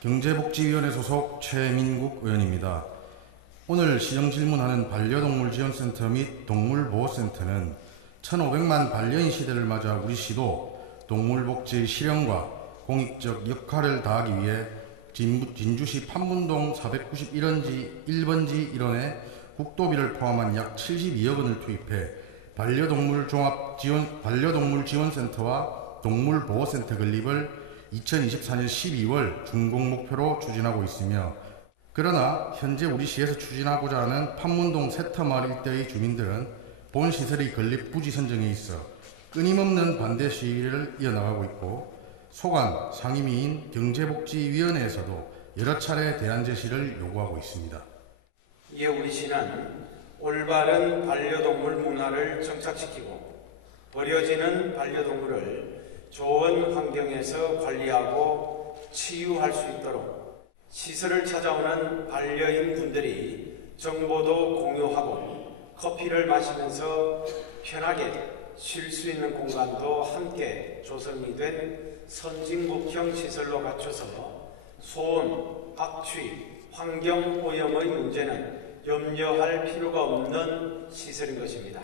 경제복지위원회 소속 최민국 의원입니다. 오늘 시정질문하는 반려동물지원센터 및 동물보호센터는 1500만 반려인 시대를 맞아 우리 시도 동물복지 실현과 공익적 역할을 다하기 위해 진주시 판문동 491원지 1번지 1원에 국도비를 포함한 약 72억 원을 투입해 반려동물지원센터와 동물보호센터 건립을 2024년 12월 준공 목표로 추진하고 있으며, 그러나 현재 우리 시에서 추진하고자 하는 판문동 세터마을 일대의 주민들은 본 시설의 건립 부지 선정에 있어 끊임없는 반대 시위를 이어나가고 있고, 소관 상임위인 경제복지위원회에서도 여러 차례 대안 제시를 요구하고 있습니다. 이에 우리 시는 올바른 반려동물 문화를 정착시키고 버려지는 반려동물을 좋은 환경에서 관리하고 치유할 수 있도록 시설을 찾아오는 반려인 분들이 정보도 공유하고 커피를 마시면서 편하게 쉴 수 있는 공간도 함께 조성이 된 선진국형 시설로 갖춰서 소음, 악취, 환경오염의 문제는 염려할 필요가 없는 시설인 것입니다.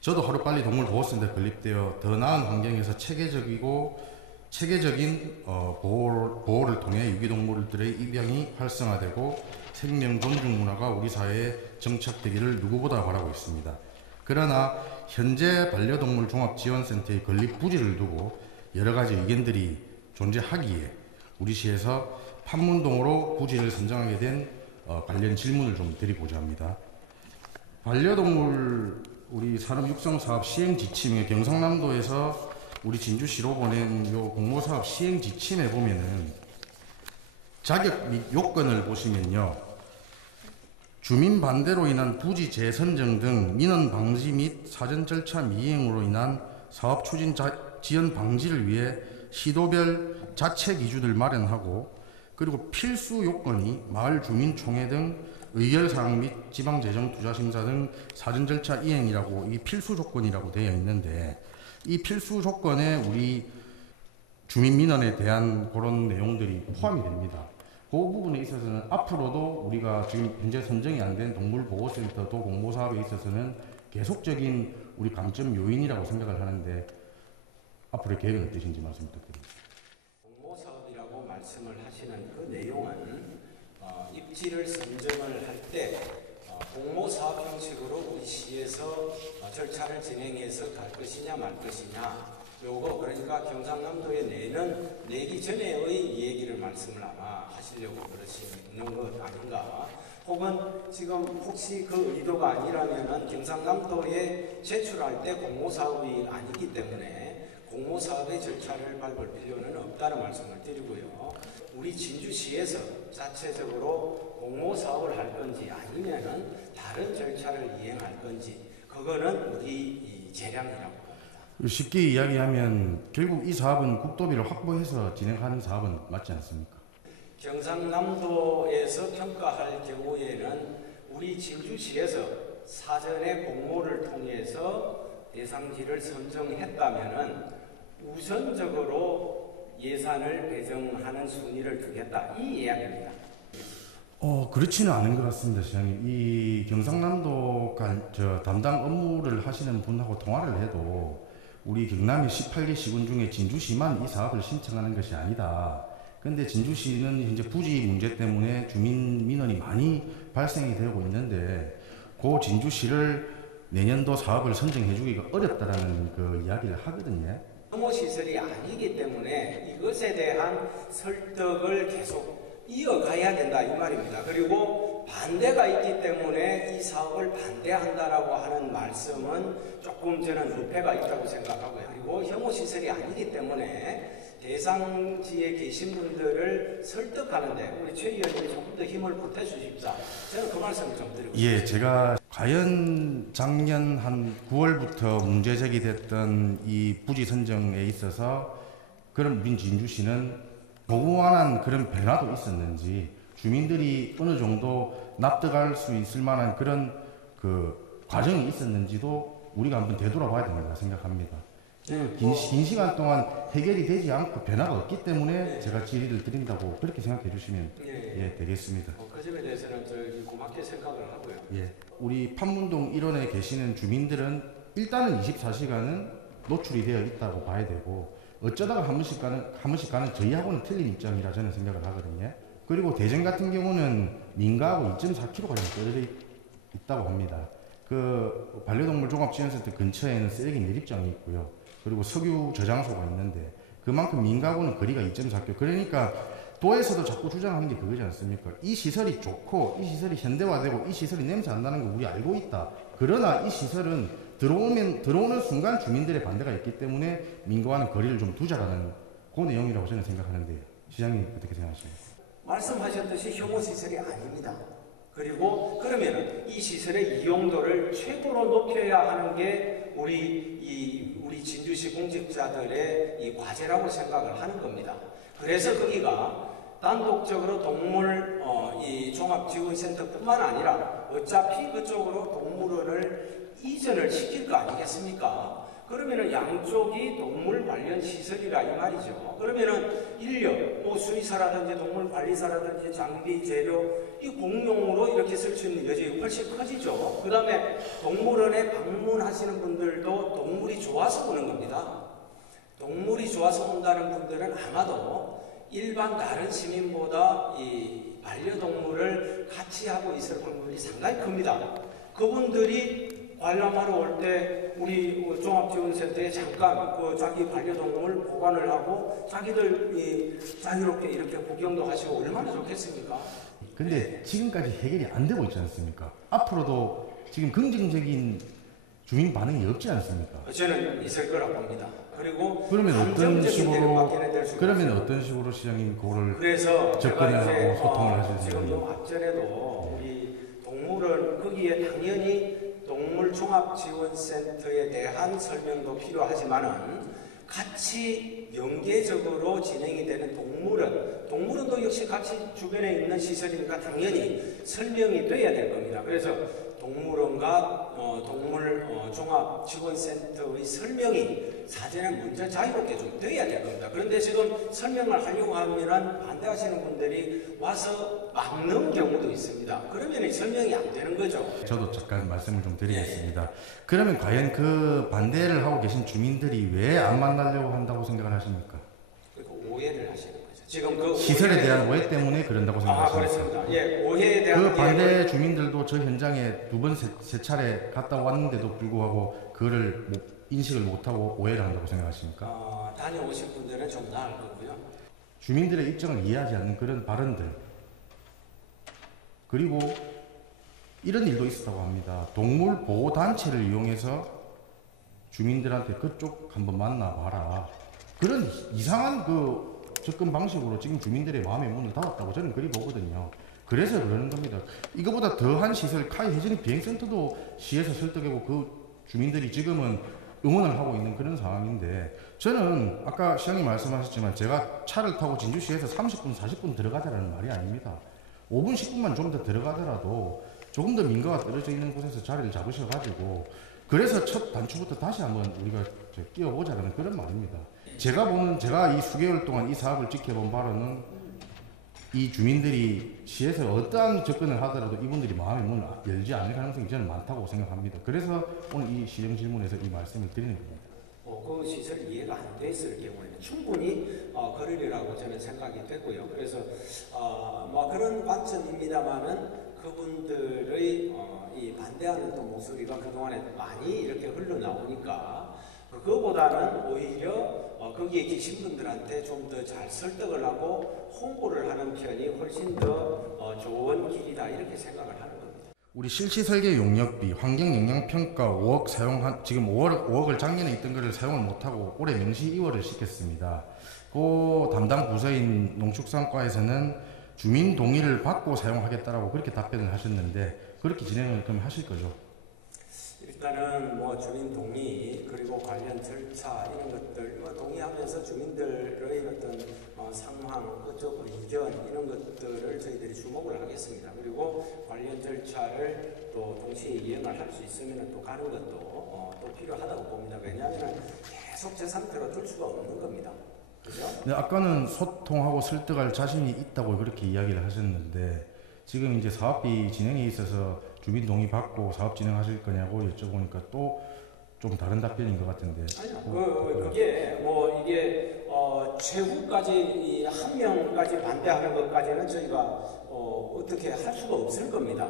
저도 하루빨리 동물보호센터에 건립되어 더 나은 환경에서 체계적인 보호를 통해 유기동물들의 입양이 활성화되고 생명 존중 문화가 우리 사회에 정착되기를 누구보다 바라고 있습니다. 그러나 현재 반려동물 종합지원센터의 건립 부지를 두고 여러 가지 의견들이 존재하기에 우리 시에서 판문동으로 부지를 선정하게 된 관련 질문을 좀 드리고자 합니다. 반려동물 우리 산업육성사업 시행지침에 경상남도에서 우리 진주시로 보낸 요 공모사업 시행지침에 보면은 자격 및 요건을 보시면요, 주민 반대로 인한 부지 재선정 등 민원 방지 및 사전 절차 미행으로 인한 사업 추진 지연 방지를 위해 시도별 자체 기준을 마련하고, 그리고 필수 요건이 마을 주민총회 등 의결사항 및 지방재정투자심사 등 사전 절차 이행이라고, 이 필수 조건이라고 되어 있는데, 이 필수 조건에 우리 주민 민원에 대한 그런 내용들이 포함이 됩니다. 그 부분에 있어서는 앞으로도 우리가 지금 현재 선정이 안 된 동물보호센터 도공모사업에 있어서는 계속적인 우리 강점 요인이라고 생각을 하는데, 앞으로의 계획은 어떠신지 말씀 부탁드립니다. 공모사업이라고 말씀을 하시는 그 내용은 입지를 선정을 할 때 공모사업 형식으로 우리 시에서 절차를 진행해서 갈 것이냐 말 것이냐, 요거 그러니까 경상남도에 내기 전에의 얘기를 말씀을 아마 하시려고 그러시는 것 아닌가. 혹은 지금 혹시 그 의도가 아니라면은 경상남도에 제출할 때 공모사업이 아니기 때문에 공모사업의 절차를 밟을 필요는 없다는 말씀을 드리고요. 우리 진주시에서 자체적으로 공모사업을 할 건지 아니면은 다른 절차를 이행할 건지, 그거는 우리 재량이라고 봅니다. 쉽게 이야기하면 결국 이 사업은 국도비를 확보해서 진행하는 사업은 맞지 않습니까? 경상남도에서 평가할 경우에는 우리 진주시에서 사전에 공모를 통해서 대상지를 선정했다면은 우선적으로 예산을 배정하는 순위를 두겠다, 이 이야기입니다. 그렇지는 않은 것 같습니다, 시장님. 이 경상남도 담당 업무를 하시는 분하고 통화를 해도 우리 경남의 18개 시군 중에 진주시만 이 사업을 신청하는 것이 아니다. 근데 진주시는 현재 부지 문제 때문에 주민 민원이 많이 발생이 되고 있는데, 그 진주시를 내년도 사업을 선정해 주기가 어렵다라는 그 이야기를 하거든요. 혐오시설이 아니기 때문에 이것에 대한 설득을 계속 이어가야 된다, 이 말입니다. 그리고 반대가 있기 때문에 이 사업을 반대한다라고 하는 말씀은 조금 저는 어폐가 있다고 생각하고요. 그리고 혐오시설이 아니기 때문에 대상지에 계신 분들을 설득하는데 우리 최 의원님이 조금 더 힘을 보태주십사, 저는 그 말씀을 좀 드리고 싶습니다. 예, 제가 과연 작년 한 9월부터 문제 제기됐던 이 부지 선정에 있어서 그런 우린 진주시는 무관한 그런 변화도 있었는지, 주민들이 어느 정도 납득할 수 있을 만한 그런 그 과정이 있었는지도 우리가 한번 되돌아봐야 된다고 생각합니다. 긴 시간 동안 해결이 되지 않고 변화가 없기 때문에 제가 질의를 드린다고 그렇게 생각해 주시면 되겠습니다. 그 점에 대해서는 저희 고맙게 생각을 하고요. 우리 판문동 일원에 계시는 주민들은 일단은 24시간은 노출이 되어 있다고 봐야 되고 어쩌다가 한 번씩 가는 저희하고는 틀린 입장이라 저는 생각을 하거든요. 그리고 대전 같은 경우는 민가하고 2.4km가 떨어져 있다고 합니다. 그 반려동물 종합지원센터 근처에는 쓰레기 매립장이 있고요. 그리고 석유 저장소가 있는데 그만큼 민가하고는 거리가 2.4km. 그러니까 도에서도 자꾸 주장하는 게 그거지 않습니까? 이 시설이 좋고 이 시설이 현대화되고 이 시설이 냄새 안 나는 거 우리 알고 있다. 그러나 이 시설은 들어오는 순간 주민들의 반대가 있기 때문에 민가와는 거리를 좀 두자라는 그 내용이라고 저는 생각하는데요. 시장님 어떻게 생각하십니까? 말씀하셨듯이 혐오 시설이 아닙니다. 그리고 그러면 이 시설의 이용도를 최고로 높여야 하는 게 우리 진주시 공직자들의 이 과제라고 생각을 하는 겁니다. 그래서 거기가 단독적으로 동물 이 종합지원센터뿐만 아니라 어차피 그쪽으로 동물원을 이전을 시킬 거 아니겠습니까? 그러면은 양쪽이 동물 관련 시설이라 이 말이죠. 그러면은 인력, 수의사라든지 동물 관리사라든지 장비, 재료 이 공용으로 이렇게 쓸 수 있는 여지가 훨씬 커지죠. 그 다음에 동물원에 방문하시는 분들도 동물이 좋아서 오는 겁니다. 동물이 좋아서 온다는 분들은 아마도 일반 다른 시민보다 이 반려동물을 같이 하고 있을 확률이 상당히 큽니다. 그분들이 관람하러 올 때 우리 종합지원센터에 잠깐 자기 반려동물 보관을 하고 자기들 자유롭게 이렇게 구경도 하시고 얼마나 좋겠습니까? 근데 지금까지 해결이 안 되고 있지 않습니까? 앞으로도 지금 긍정적인 주민 반응이 없지 않습니까? 저는 있을 거라고 봅니다. 그리고 그러면 어떤 어떤 식으로 시장님 그거를 그래서 접근을 하고 소통을 하실 지금 좀 생각이에요? 앞전에도 우리 동물원 거기에 당연히 동물종합지원센터에 대한 설명도 필요하지만은 같이 연계적으로 진행이 되는 동물원도 역시 같이 주변에 있는 시설이니까 당연히 설명이 돼야 될 겁니다. 그래서 동물원과 동물종합지원센터의 설명이 사전에 먼저 자유롭게 좀 돼야 될 겁니다. 그런데 지금 설명을 하려고 하면 반대하시는 분들이 와서 막는 경우도 있습니다. 그러면 설명이 안 되는 거죠. 저도 잠깐 말씀을 좀 드리겠습니다. 그러면 과연 그 반대를 하고 계신 주민들이 왜 안 만나려고 한다고 생각을 하십니까? 오해를 하시는 거죠. 지금 그 시설에 대한 오해 때문에 그런다고 생각하십니까? 그렇습니다. 오해에 대한 그 반대 주민들도 저 현장에 두 번, 세 차례 갔다 왔는데도 불구하고 그거를 인식을 못하고 오해를 한다고 생각하십니까? 다녀오신 분들은 좀 나을 거고요. 주민들의 입장을 이해하지 않는 그런 발언들, 그리고 이런 일도 있었다고 합니다. 동물보호단체를 이용해서 주민들한테 그쪽 한번 만나봐라, 그런 이상한 접근 방식으로 지금 주민들의 마음의 문을 닫았다고 저는 그리 보거든요. 그래서 그러는 겁니다. 이거보다 더한 시설, 카이 해전이 비행센터도 시에서 설득하고 그 주민들이 지금은 응원을 하고 있는 그런 상황인데, 저는 아까 시장님 말씀하셨지만 제가 차를 타고 진주시에서 30분, 40분 들어가자라는 말이 아닙니다. 5분, 10분만 좀 더 들어가더라도 조금 더 민가가 떨어져 있는 곳에서 자리를 잡으셔가지고, 그래서 첫 단추부터 다시 한번 우리가 끼워보자라는 그런 말입니다. 제가 이 수개월 동안 이 사업을 지켜본 바로는 이 주민들이 시에서 어떠한 접근을 하더라도 이분들이 마음의 문을 열지 않을 가능성이 저는 많다고 생각합니다. 그래서 오늘 이 시정 질문에서 이 말씀을 드리는 겁니다. 그 시설이 이해가 안 돼 있을 경우에는 충분히 그러리라고 저는 생각이 되고요. 그래서 그런 관점입니다만은 그분들의 이 반대하는 또 목소리가 그동안에 많이 이렇게 흘러나오니까 그거보다는 오히려 거기에 계신 분들한테 좀 더 잘 설득을 하고 홍보를 하는 편이 훨씬 더 좋은 길이다, 이렇게 생각을 하는 겁니다. 우리 실시설계 용역비, 환경영향평가 5억 지금 5억을 작년에 있던 거를 사용을 못하고 올해 명시 2월을 시켰습니다. 그 담당 부서인 농축산과에서는 주민 동의를 받고 사용하겠다라고 그렇게 답변을 하셨는데, 그렇게 진행을 그럼 하실 거죠? 일단은 뭐 주민 동의 그리고 관련 절차 이런 것들 뭐 동의하면서 주민들의 어떤 상황, 그쪽 의견 이런 것들을 저희들이 주목을 하겠습니다. 그리고 관련 절차를 또 동시에 이행을 할 수 있으면 또 가는 것도 또 필요하다고 봅니다. 왜냐하면 계속 제 상태로 둘 수가 없는 겁니다. 그죠? 네, 아까는 소통하고 설득할 자신이 있다고 그렇게 이야기를 하셨는데 지금 이제 사업비 진행에 있어서 주민 동의 받고 사업 진행하실 거냐고 여쭤보니까 또 좀 다른 답변인 것 같은데. 아니요. 그게 뭐 이게 최후까지 한 명까지 반대하는 것까지는 저희가 어떻게 할 수가 없을 겁니다.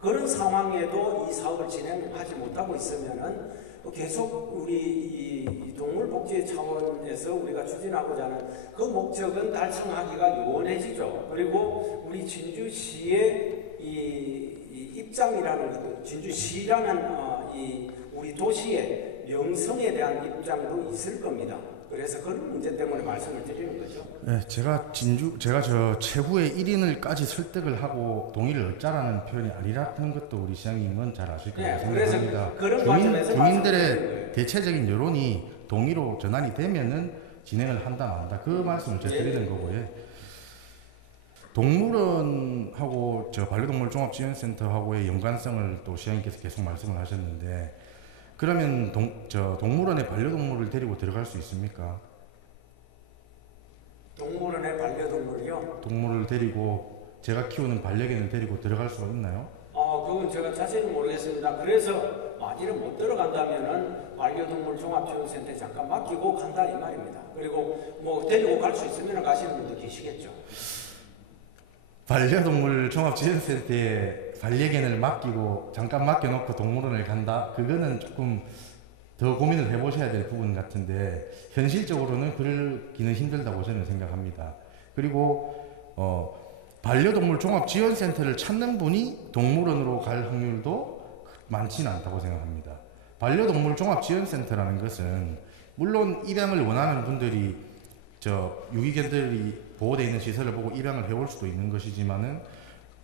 그런 상황에도 이 사업을 진행하지 못하고 있으면은 계속 우리 이 동물복지 차원에서 우리가 추진하고자 하는 그 목적은 달성하기가 요원해지죠. 그리고 우리 진주시의 이 입장이라는 것도 진주시라는 우리 도시의 명성에 대한 입장도 있을 겁니다. 그래서 그런 문제 때문에 말씀을 드리는 거죠. 네, 제가 저 최후의 1인을까지 설득을 하고 동의를 얻자라는 표현이 아니라는 것도 우리 시장님은 잘 아실 거라고 생각합니다. 그런 관점에서 주민들의 대체적인 여론이 동의로 전환이 되면은 진행을 한다 만다 그 말씀을 제가 드리는 거고요. 동물원하고 저 반려동물 종합지원센터하고의 연관성을 또 시장님께서 계속 말씀을 하셨는데 그러면 동물원에 반려동물을 데리고 들어갈 수 있습니까? 동물원에 반려동물이요? 동물을 데리고 제가 키우는 반려견을 데리고 들어갈 수가 있나요? 그건 제가 자세히는 모르겠습니다. 그래서 만일에 못 들어간다면은 반려동물 종합지원센터에 잠깐 맡기고 간다 이 말입니다. 그리고 뭐 데리고 갈 수 있으면 가시는 분도 계시겠죠. 반려동물 종합지원센터에 반려견을 맡기고 잠깐 맡겨놓고 동물원을 간다? 그거는 조금 더 고민을 해보셔야 될 부분 같은데 현실적으로는 그러기는 힘들다고 저는 생각합니다. 그리고 반려동물 종합지원센터를 찾는 분이 동물원으로 갈 확률도 많지는 않다고 생각합니다. 반려동물 종합지원센터라는 것은 물론 입양을 원하는 분들이 유기견들이 보호되어 있는 시설을 보고 입양을 해올 수도 있는 것이지만은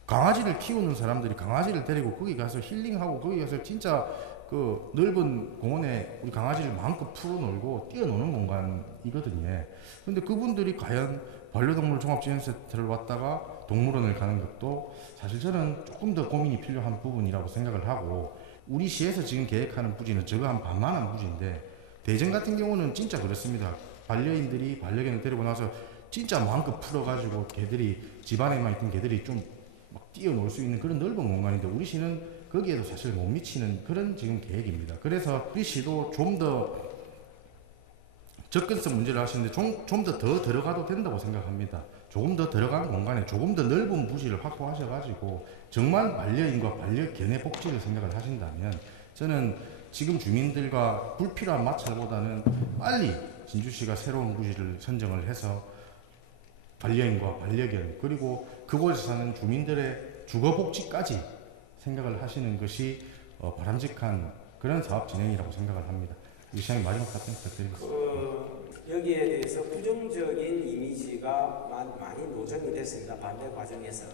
강아지를 키우는 사람들이 강아지를 데리고 거기 가서 힐링하고 거기 가서 진짜 그 넓은 공원에 우리 강아지를 마음껏 풀어놀고 뛰어노는 공간이거든요. 근데 그분들이 과연 반려동물 종합지원센터를 왔다가 동물원을 가는 것도 사실 저는 조금 더 고민이 필요한 부분이라고 생각을 하고 우리 시에서 지금 계획하는 부지는 저거 한 반만한 부지인데 대전 같은 경우는 진짜 그렇습니다. 반려인들이 반려견을 데리고 나서 진짜 마음껏 풀어가지고 개들이 집안에만 있던 개들이 좀 막 뛰어놀 수 있는 그런 넓은 공간인데 우리 시는 거기에도 사실 못 미치는 그런 지금 계획입니다. 그래서 우리 시도 좀 더 접근성 문제를 하시는데 좀 더 들어가도 된다고 생각합니다. 조금 더 들어간 공간에 조금 더 넓은 부지를 확보하셔가지고 정말 반려인과 반려견의 복지를 생각을 하신다면 저는 지금 주민들과 불필요한 마찰보다는 빨리 진주시가 새로운 부지를 선정을 해서 반려인과 반려견 그리고 그곳에 사는 주민들의 주거복지까지 생각을 하시는 것이 바람직한 그런 사업 진행이라고 생각을 합니다. 이 시장님 마지막 답변 부탁드리겠습니다. 여기에 대해서 부정적인 이미지가 많이 노정이 됐습니다. 반대 과정에서.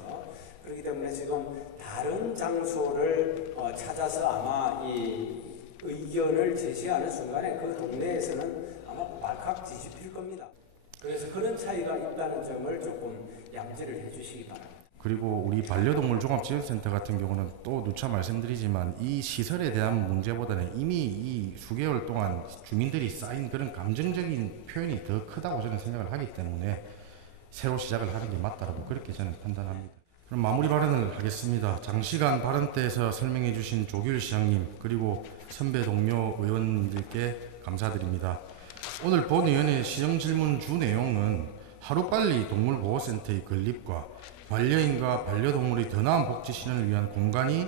그렇기 때문에 지금 다른 장소를 찾아서 아마 이 의견을 제시하는 순간에 그 동네에서는 아마 발칵 뒤집힐 겁니다. 그래서 그런 차이가 있다는 점을 조금 양지를 해주시기 바랍니다. 그리고 우리 반려동물 종합지원센터 같은 경우는 또 누차 말씀드리지만 이 시설에 대한 문제보다는 이미 이 수개월 동안 주민들이 쌓인 그런 감정적인 표현이 더 크다고 저는 생각을 하기 때문에 새로 시작을 하는 게 맞다라고 그렇게 저는 판단합니다. 그럼 마무리 발언을 하겠습니다. 장시간 발언 때에서 설명해 주신 조규일 시장님 그리고 선배 동료 의원님들께 감사드립니다. 오늘 본위원회 시정질문 주 내용은 하루빨리 동물보호센터의 건립과 반려인과 반려동물의 더 나은 복지 실현을 위한 공간이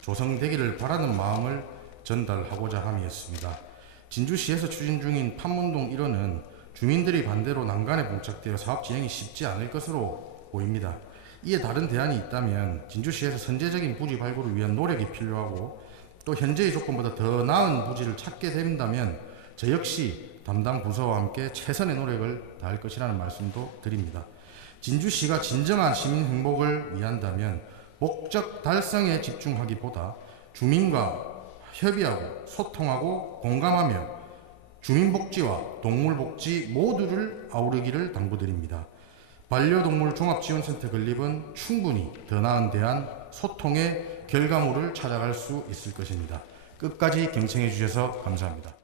조성되기를 바라는 마음을 전달하고자 함이었습니다. 진주시에서 추진 중인 판문동 1호는 주민들의 반대로 난간에 봉착되어 사업 진행이 쉽지 않을 것으로 보입니다. 이에 다른 대안이 있다면 진주시에서 선제적인 부지 발굴을 위한 노력이 필요하고 또 현재의 조건보다 더 나은 부지를 찾게 된다면 저 역시 담당 부서와 함께 최선의 노력을 다할 것이라는 말씀도 드립니다. 진주시가 진정한 시민 행복을 위한다면 목적 달성에 집중하기보다 주민과 협의하고 소통하고 공감하며 주민복지와 동물복지 모두를 아우르기를 당부드립니다. 반려동물 종합지원센터 건립은 충분히 더 나은 대안, 소통의 결과물을 찾아갈 수 있을 것입니다. 끝까지 경청해 주셔서 감사합니다.